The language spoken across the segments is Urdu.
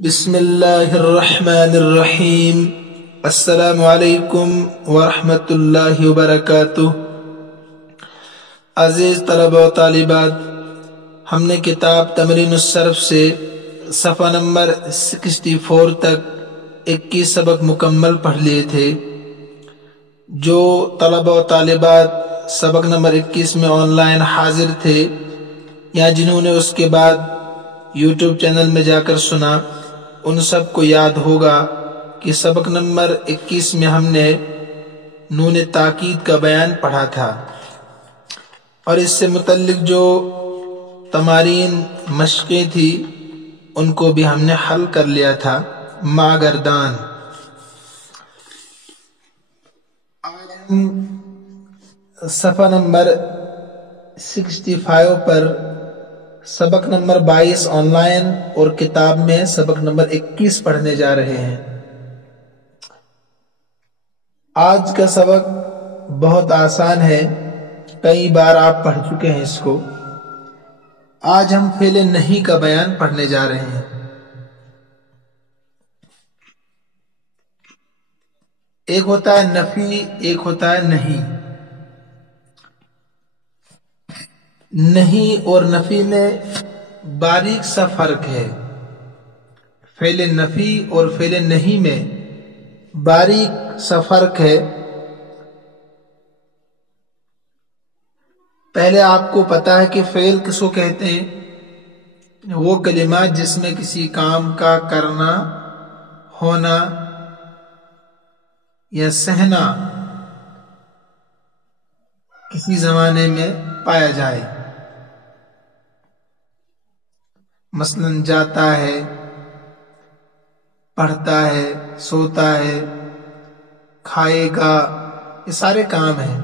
بسم اللہ الرحمن الرحیم۔ السلام علیکم ورحمۃ اللہ وبرکاتہ۔ عزیز طلبہ و طالبات، ہم نے کتاب تمرین الصرف سے صفحہ نمبر 64 تک 21 سبق مکمل پڑھ لیے تھے۔ جو طلبہ و طالبات سبق نمبر 21 میں آن لائن حاضر تھے یا جنہوں نے اس کے بعد یوٹیوب چینل میں جا کر سنا، ان سب کو یاد ہوگا کہ سبق نمبر 21 میں ہم نے نون تاکید کا بیان پڑھا تھا، اور اس سے متعلق جو تمارین مشقیں تھی ان کو بھی ہم نے حل کر لیا تھا ماگردان۔ آج ہم صفحہ نمبر 65 پر سبق نمبر 22 آن لائن اور کتاب میں سبق نمبر 21 پڑھنے جا رہے ہیں۔ آج کا سبق بہت آسان ہے، کئی بار آپ پڑھ چکے ہیں اس کو۔ آج ہم فعل نہیں کا بیان پڑھنے جا رہے ہیں۔ ایک ہوتا ہے نفی، ایک ہوتا ہے نہیں۔ نہیں اور نفی میں باریک سا فرق ہے۔ فعل نفی اور فعل نہیں میں باریک سا فرق ہے۔ پہلے آپ کو پتا ہے کہ فعل کس کو کہتے ہیں؟ وہ کلمات جس میں کسی کام کا کرنا، ہونا یا سہنا کسی زمانے میں پایا جائے۔ مثلا جاتا ہے، پڑھتا ہے، سوتا ہے، کھائے گا، یہ سارے کام ہیں۔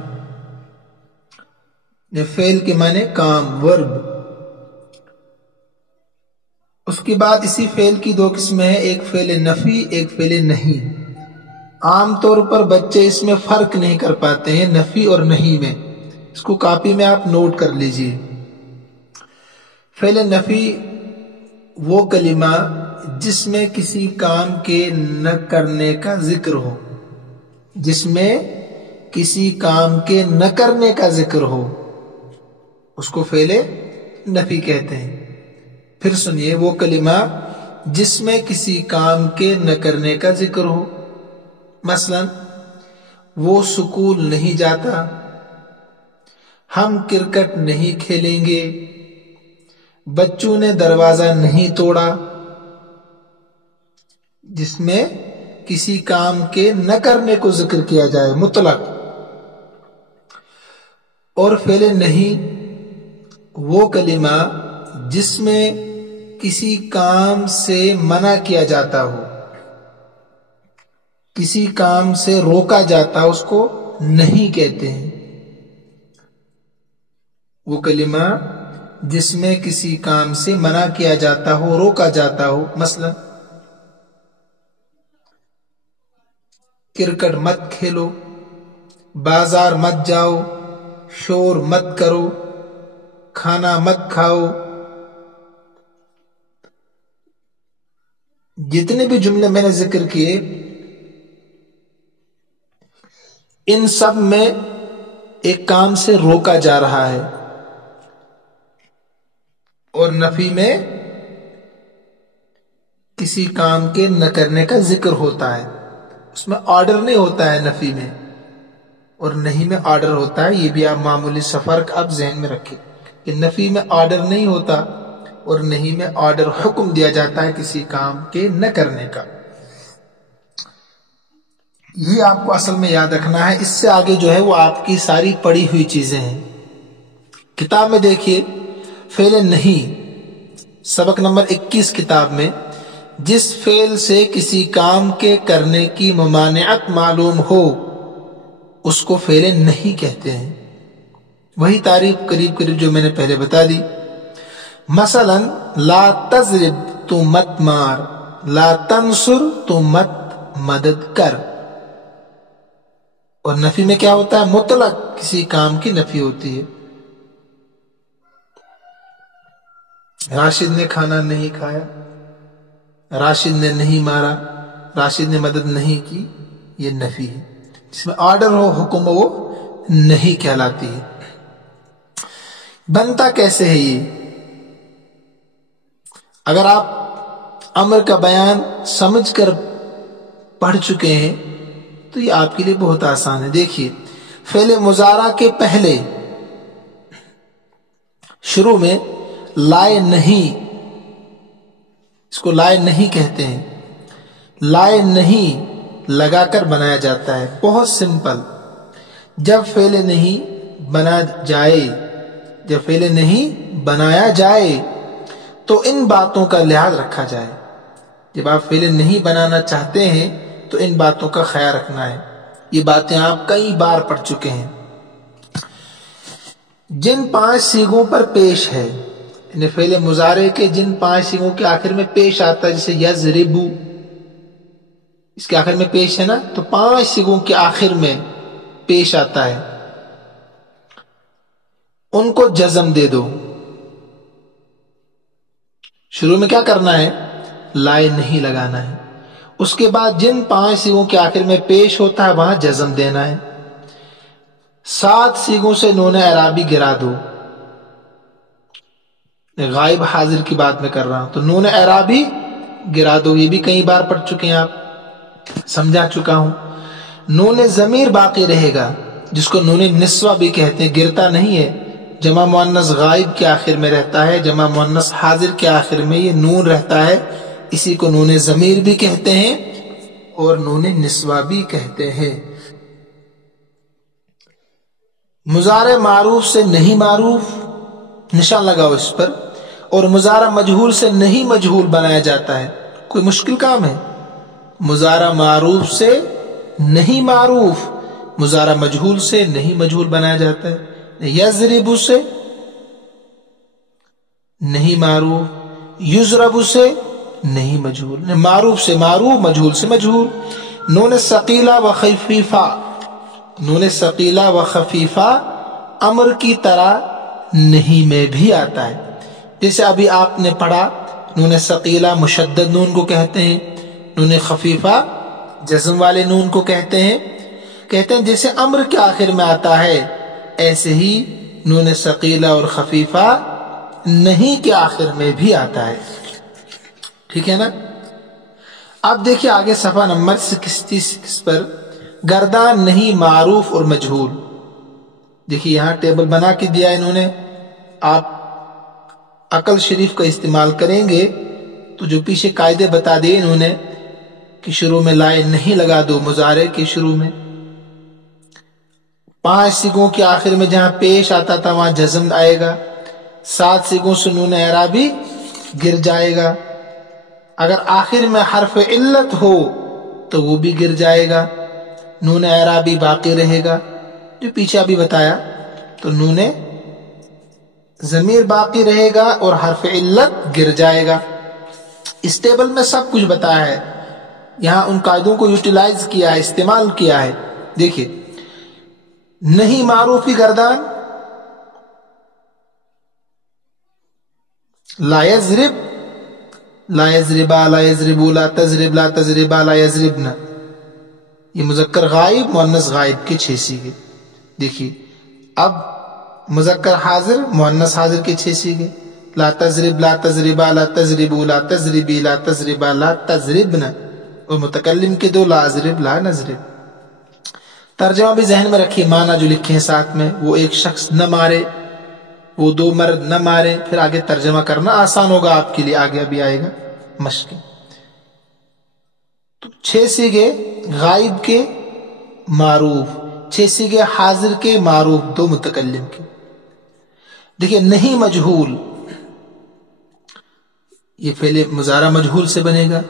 یہ فعل کے معنی کام، ورب۔ اس کے بعد اسی فعل کی دو قسمیں ہیں، ایک فعل نفی، ایک فعل نہیں۔ عام طور پر بچے اس میں فرق نہیں کر پاتے ہیں نفی اور نہیں میں۔ اس کو کاپی میں آپ نوٹ کر لیجئے۔ فعل نفی وہ کلمہ جس میں کسی کام کے نہ کرنے کا ذکر ہو، جس میں کسی کام کے نہ کرنے کا ذکر ہو، اس کو فعل نفی کہتے ہیں۔ پھر سنیے، وہ کلمہ جس میں کسی کام کے نہ کرنے کا ذکر ہو، مثلا وہ سکول نہیں جاتا، ہم کرکٹ نہیں کھیلیں گے، بچوں نے دروازہ نہیں توڑا۔ جس میں کسی کام کے نہ کرنے کو ذکر کیا جائے، مطلق۔ اور فعل نہیں وہ کلمہ جس میں کسی کام سے منع کیا جاتا ہو، کسی کام سے روکا جاتا، اس کو نہیں کہتے ہیں۔ وہ کلمہ جس میں کسی کام سے منع کیا جاتا ہو، روکا جاتا ہو، مثلا کرکٹ مت کھیلو، بازار مت جاؤ، شور مت کرو، کھانا مت کھاؤ۔ جتنے بھی جملے میں نے ذکر کیے، ان سب میں ایک کام سے روکا جا رہا ہے، اور نفی میں کسی کام کے نہ کرنے کا ذکر ہوتا ہے۔ اس میں آرڈر نہیں ہوتا ہے نفی میں، اور نہیں میں آرڈر ہوتا ہے۔ یہ بھی آپ معمولی سا فرق آپ ذہن میں رکھیں کہ نفی میں آرڈر نہیں ہوتا اور نہیں میں آرڈر، حکم دیا جاتا ہے کسی کام کے نہ کرنے کا۔ یہ آپ کو اصل میں یاد رکھنا ہے۔ اس سے آگے جو ہے وہ آپ کی ساری پڑھی ہوئی چیزیں ہیں۔ کتاب میں دیکھیے، فعل نہیں سبق نمبر 21 کتاب میں جس فعل سے کسی کام کے کرنے کی ممانعت معلوم ہو، اس کو فعل نہیں کہتے ہیں۔ وہی تعریف قریب قریب جو میں نے پہلے بتا دی۔ مثلا لا تضرب، تو مت مار، لا تنصر، تو مت مدد کر۔ اور نفی میں کیا ہوتا ہے؟ مطلق کسی کام کی نفی ہوتی ہے۔ راشد نے کھانا نہیں کھایا، راشد نے نہیں مارا، راشد نے مدد نہیں کی، یہ نفی ہے۔ جس میں آرڈر ہو، حکم ہو، وہ نہیں کہلاتی ہے۔ بنتا کیسے ہے یہ؟ اگر آپ امر کا بیان سمجھ کر پڑھ چکے ہیں تو یہ آپ کے لیے بہت آسان ہے۔ دیکھیے، فعل مضارع کے پہلے شروع میں لائے نہیں، اس کو لائے نہیں کہتے ہیں، لائے نہیں لگا کر بنایا جاتا ہے۔ بہت سمپل۔ جب فعل نہیں بنا جائے، جب فعل نہیں بنایا جائے تو ان باتوں کا لحاظ رکھا جائے۔ جب آپ فعل نہیں بنانا چاہتے ہیں تو ان باتوں کا خیال رکھنا ہے۔ یہ باتیں آپ کئی بار پڑھ چکے ہیں۔ جن 5 صیغوں پر پیش ہے، یعنی فعل مضارع کے جن 5 صیغوں کے آخر میں پیش آتا ہے، جیسے یضرب، اس کے آخر میں پیش ہے نا، تو 5 صیغوں کے آخر میں پیش آتا ہے، ان کو جزم دے دو۔ شروع میں کیا کرنا ہے؟ لائے نہیں لگانا ہے۔ اس کے بعد جن 5 صیغوں کے آخر میں پیش ہوتا ہے وہاں جزم دینا ہے۔ 7 صیغوں سے نون اعرابی گرا دو۔ غائب حاضر کی بات میں کر رہا ہوں، تو نون اعرابی گرا دو۔ یہ بھی کئی بار پڑھ چکے ہیں آپ، سمجھا چکا ہوں۔ نون ضمیر باقی رہے گا، جس کو نون نسوہ بھی کہتے ہیں، گرتا نہیں ہے۔ جمع مؤنث غائب کے آخر میں رہتا ہے، جمع مؤنث حاضر کے آخر میں یہ نون رہتا ہے، اسی کو نون ضمیر بھی کہتے ہیں اور نون نسوہ بھی کہتے ہیں۔ مضارع معروف سے نہیں معروف، نشان لگاؤ اس پر، اور مضارع مجہول سے نہیں مجہول بنایا جاتا ہے۔ کوئی مشکل کام ہے؟ مضارع معروف سے نہیں معروف، مضارع مجہول سے نہیں مجہول بنایا جاتا ہے۔ یضرب سے نہیں معروف، یضرب سے نہیں مجہول، معروف سے معروف، مجہول سے مجہول۔ نون ثقیلہ و خفیفہ، نون ثقیلہ و خفیفہ امر کی طرح نہیں میں بھی آتا ہے۔ جیسے ابھی آپ نے پڑھا، نون ثقیلہ مشدد نون کو کہتے ہیں، نون خفیفہ جزم والے نون کو کہتے ہیں۔ جیسے امر کے آخر میں آتا ہے، ایسے ہی نون ثقیلہ اور خفیفہ نہیں کے آخر میں بھی آتا ہے۔ ٹھیک ہے نا؟ اب دیکھیں آگے صفحہ نمبر 66 پر، گردان نہیں معروف اور مجہول۔ دیکھیں یہاں ٹیبل بنا کے دیا انہوں نے، آپ عقل شریف کا استعمال کریں گے تو جو پیچھے قاعدے بتا دیے انہوں نے کہ شروع میں لائے نہیں لگا دو، مضارع کے شروع میں 5 صیغوں کے آخر میں جہاں پیش آتا تھا وہاں جزم آئے گا، 7 صیغوں سے نون اعرابی گر جائے گا، اگر آخر میں حرف علت ہو تو وہ بھی گر جائے گا، نون اعرابی باقی رہے گا جو پیچھے ابھی بتایا، تو نون ضمیر باقی رہے گا اور حرف علت گر جائے گا۔ اس ٹیبل میں سب کچھ بتایا ہے، یہاں ان قاعدوں کو یوٹیلائز کیا ہے، استعمال کیا ہے۔ دیکھیے نہیں معروف کی گردان لا یضرب، لا یضربا، لا یضربو، لا تضرب، لا تضربا، لا یضربنا، یہ مذکر غائب مؤنث غائب کے 6 صیغے۔ دیکھیے اب مذکر حاضر مؤنث حاضر کے 6 صیغے، لا تضرب، لا تضربا، لا تضربو، لا تضربی، لا تضربا، لا تضربنا، اور متکلم کے 2، لا اضرب، لا نضرب۔ ترجمہ بھی ذہن میں رکھیے، معنی جو لکھے ہیں ساتھ میں، وہ ایک شخص نہ مارے، وہ 2 مرد نہ مارے، پھر آگے ترجمہ کرنا آسان ہوگا آپ کے لیے، آگے ابھی آئے گا مشق۔ تو 6 صیغے غائب کے معروف، 6 صیغے حاضر کے معروف، 2 متکلم کے۔ دیکھیے نہیں مجہول، یہ فعل مضارع مجہول سے بنے گا،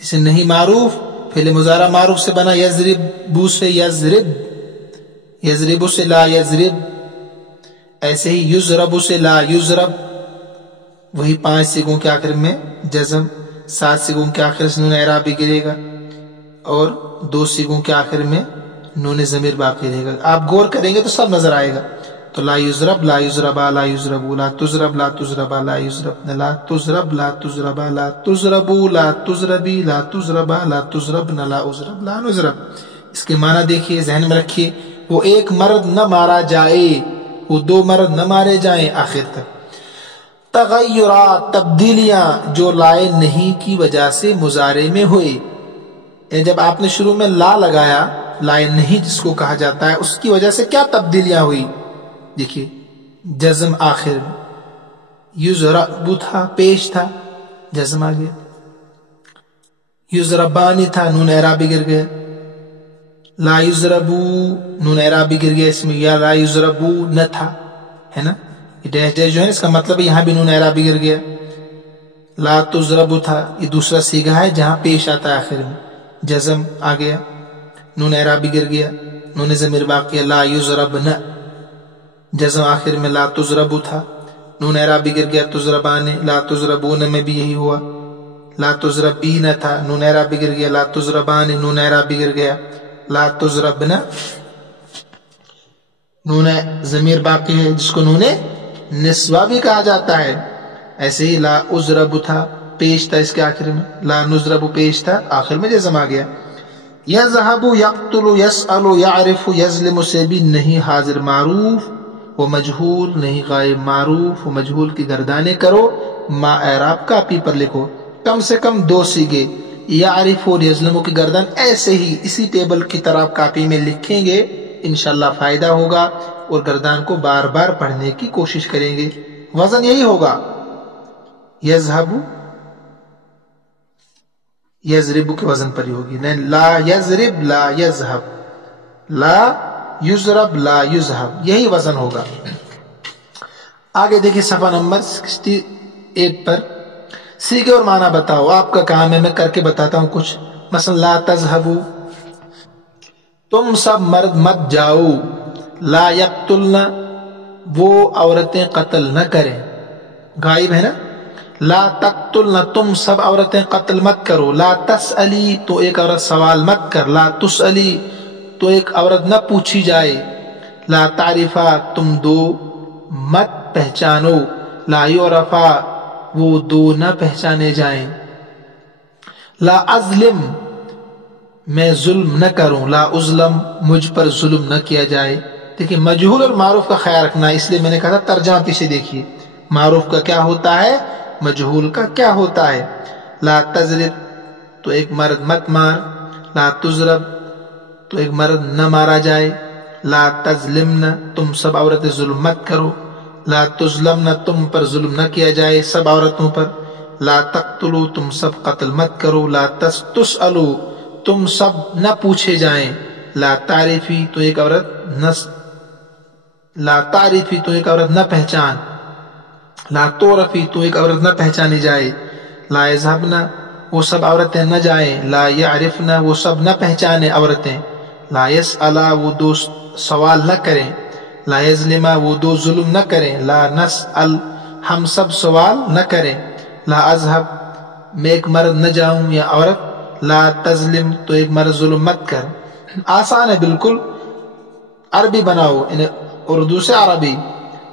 جسے نہیں معروف فعل مضارع معروف سے بنا، یضرب سے یضرب، یضرب سے لا یضرب، ایسے ہی یضرب سے لا یضرب، وہی 5 صیغوں کے آخر میں جزم، 7 صیغوں کے آخر سے نون اعرابی گرے گا اور 2 صیغوں کے آخر میں نون ضمیر باقی رہے گا۔ آپ غور کریں گے تو سب نظر آئے گا۔ تو لا یضرب، لا یضربا، لا یضربو، لا تضرب، لا تضربا، لا یضربن، لا تضرب، لا تضربا، لا تضربو، لا تضربی، لا تضربا، لا تضربن، لا اضرب، لا نضرب۔ اس کے معنی دیکھیے، ذہن میں رکھیے، وہ ایک مرد نہ مارا جائے، وہ دو مرد نہ مارے جائیں آخر تک۔ تغیرات، تبدیلیاں جو لائے نہیں کی وجہ سے مضارع میں ہوئی، جب آپ نے شروع میں لا لگایا، لائے نہیں جس کو کہا جاتا ہے، اس کی وجہ سے کیا تبدیلیاں ہوئی؟ دیکھیے جزم آخر میں، یضرب تھا پیش تھا، جزم آ گیا، یضربانی تھا نون اعرابی گر گیا، لا یضربو نون اعرابی گر گیا اس میں، یا لا یضربو نہ تھا، ہے نا، یہ ڈیش ڈیش جو ہے اس کا مطلب ہے یہاں بھی نون اعرابی گر گیا۔ لا تضرب تھا، یہ دوسرا صیغہ ہے جہاں پیش آتا ہے آخر میں، جزم آ گیا، نون اعرابی گر گیا، نون ضمیر باقی، لا یضربن، جزم آخر میں، لا تضرب تھا، نون اعرابی گر گیا، تضربان، لا تضربون میں بھی یہی ہوا، لا تضربین تھا، نون اعرابی گر گیا، لا تضربان، نون اعرابی گر گیا، لا تضربن، نون ضمیر باقی ہے جس کو نون نسوہ بھی کہا جاتا ہے۔ ایسے ہی لا اضرب تھا، پیش تھا اس کے آخر میں، لا نضرب پیش تھا، آخر میں جزم آ گیا۔ یذهب، یقتل، یسأل، یعرف، یظلم سے بھی نہیں حاضر معروف و مجہول، نہیں غائب معروف و مجہول کی گردانے کرو، ما اعراب کاپی پر لکھو، کم سے کم دو صیغے، یعرف اور یظلم کی گردان ایسے ہی اسی ٹیبل کی طرح کاپی میں لکھیں گے، انشاءاللہ فائدہ ہوگا، اور گردان کو بار بار پڑھنے کی کوشش کریں گے۔ وزن یہی ہوگا، یذهب یضرب کے وزن پر ہی ہوگی، نہیں لا یضرب لا یذهب، لا یضرب لا یذهب، یہی وزن ہوگا۔ آگے دیکھیں صفحہ نمبر 68 پر، سیکھے اور معنی بتاؤ، آپ کا کام ہے، میں کر کے بتاتا ہوں کچھ۔ مثلا لا تذهبوا، تم سب مرد مت جاؤ، لا یقتلن، وہ عورتیں قتل نہ کریں، غائب ہے نا، لا تقتلن، تم سب عورتیں قتل مت کرو، لا تسألی، تو ایک عورت سوال مت کر، لا تسألی، تو ایک عورت نہ پوچھی جائے، لا تعرفا، تم دو مت پہچانو، لا یعرفا، وہ دو نہ پہچانے جائیں، لا اظلم، میں ظلم نہ کروں، لا اظلم، مجھ پر ظلم نہ کیا جائے۔ دیکھیں مجہول اور معروف کا خیال رکھنا ہے، اس لیے میں نے کہا تھا ترجمہ پیچھے دیکھیے، معروف کا کیا ہوتا ہے، مجہول کا کیا ہوتا ہے۔ لا تضرب، تو ایک مرد مت مار، لا تضرب، تو ایک مرد نہ مارا جائے، لا تظلمن، تم سب عورتیں ظلم مت کرو، لا تظلمن، تم پر ظلم نہ کیا جائے سب عورتوں پر، لا تقتلوا، تم سب قتل مت کرو، لا تسألوا، تم سب نہ پوچھے جائیں، لا تعریفی، تو ایک عورت نہ، لا تعریفی، تو ایک عورت نہ پہچان، لا تعرفی، تو ایک عورت نہ پہچانی جائے، لا یذهبن، وہ سب عورتیں نہ جائیں، لا یعرفن، وہ سب نہ پہچانے عورتیں، لا یسألا، وہ دو سوال نہ کریں، لا یظلم، وہ دو ظلم نہ کریں، لا نسأل، ہم سب سوال نہ کریں، لا اذهب، میں ایک مرد نہ جاؤں یا عورت، لا تظلم، تو ایک مرد ظلم مت کر۔ آسان ہے بالکل، عربی بناؤ، اردو سے عربی،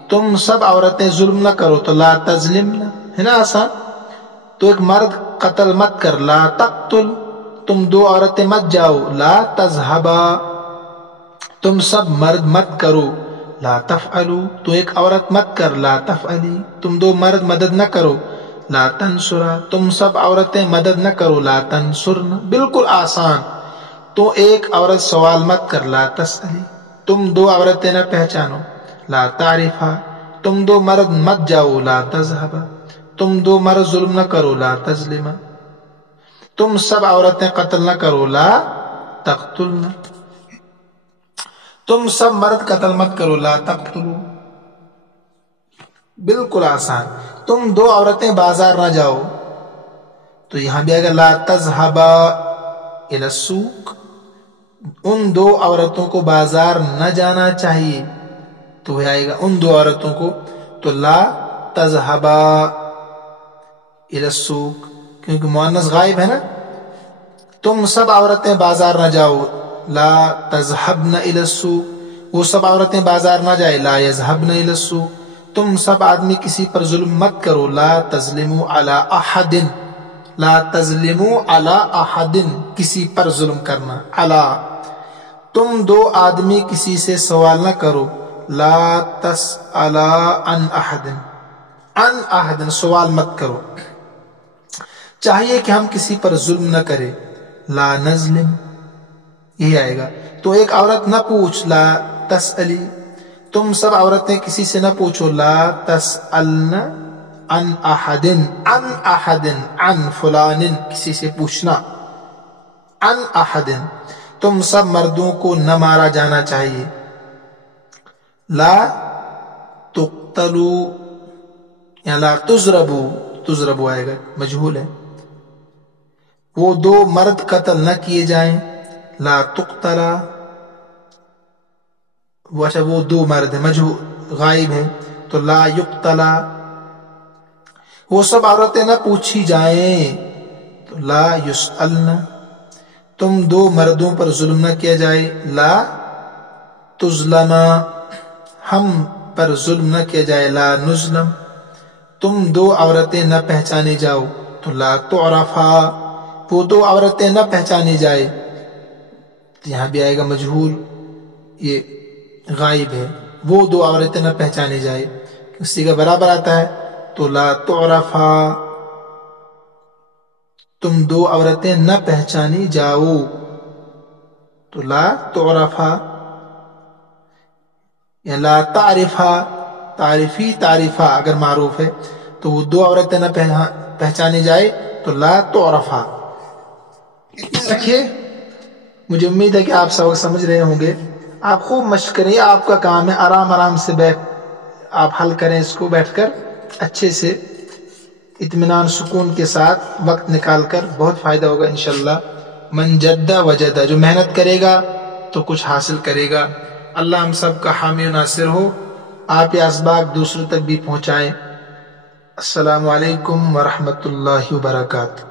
تم سب عورتیں ظلم نہ کرو، تو لا تظلم، ہے نا آسان، تو ایک مرد قتل مت کر، لا تقتل، تم دو عورتیں مت جاؤ، لا تذهبا، تم سب مرد مت کرو، لا تفعلوا، تو ایک عورت مت کر، لا تفعلی، تم دو مرد مدد نہ کرو، لا تنصرا، تم سب عورتیں مدد نہ کرو، لا تنصرن، بالکل آسان۔ تو ایک عورت سوال مت کر، لا تسألی، تم دو عورتیں نہ پہچانو، لا تعرفا، تم دو مرد مت جاؤ، لا تذهبا، تم دو مرد ظلم نہ کرو، لا تظلما، تم سب عورتیں قتل نہ کرو، لا تقتلن، تم سب مرد قتل مت کرو، لا تقتلوا، بالکل آسان۔ تم دو عورتیں بازار نہ جاؤ، تو یہاں بھی آئے گا لا تذهبا الى السوق، ان دو عورتوں کو بازار نہ جانا چاہیے، تو وہ آئے گا ان دو عورتوں کو، تو لا تذهبا الى السوق، کیونکہ مؤنث غائب ہے نا، تم سب عورتیں بازار نہ جاؤ، لا تذهبن الى السوق، وہ سب عورتیں بازار نہ جائے. لا یذهبن الی السوق، تم سب آدمی کسی پر ظلم مت کرو. لا تظلموا علی احد، لا تظلموا علی احد، کسی پر ظلم کرنا. علی، تم دو آدمی کسی سے سوال نہ کرو. لا تسألا عن احد، عن احد سوال مت کرو. چاہیے کہ ہم کسی پر ظلم نہ کریں. لا نظلم، یہی آئے گا. تو ایک عورت نہ پوچھ. لا تسألی، تم سب عورتیں کسی سے نہ پوچھو. لا تسألن عن احد، عن احد، عن فلان، کسی سے پوچھنا. عن احد، تم سب مردوں کو نہ مارا جانا چاہیے. لا تقتلوا یا لا تضربوا، تضربوا آئے گا مجہول ہے. وہ دو مرد قتل نہ کیے جائیں. لا تقتلا، وہ دو مرد ہیں، مجہول غائب ہے تو لا یقتلا. وہ سب عورتیں نہ پوچھی جائیں تو لا یسألن. تم دو مردوں پر ظلم نہ کیا جائے. لا تظلما، ہم پر ظلم نہ کیا جائے. لا نظلم، تم دو عورتیں نہ پہچانے جاؤ تو لا تعرفا، وہ دو عورتیں نہ پہچانی جائے. یہاں بھی آئے گا مجہول، یہ غائب ہے. وہ دو عورتیں نہ پہچانی جائے، اسی کا برابر آتا ہے تو لا تعرفا، تم دو عورتیں نہ پہچانی جاؤ تو لا تعرفا. یا لا تعرفا، تعریفی تعریفا اگر معروف ہے تو وہ دو عورتیں نہ پہچانی جائے تو لا تعرفا. رکھیے، مجھے امید ہے کہ آپ سبق سمجھ رہے ہوں گے. آپ خوب مشق کریں، آپ کا کام ہے آرام آرام سے آپ حل کریں اس کو بیٹھ کر اچھے سے اطمینان سکون کے ساتھ وقت نکال کر. بہت فائدہ ہوگا انشاءاللہ. من جد وجد، جو محنت کرے گا تو کچھ حاصل کرے گا. اللہ ہم سب کا حامی و ناصر ہو. آپ یہ اسباق دوسروں تک بھی پہنچائیں. السلام علیکم ورحمۃ اللہ وبرکاتہ.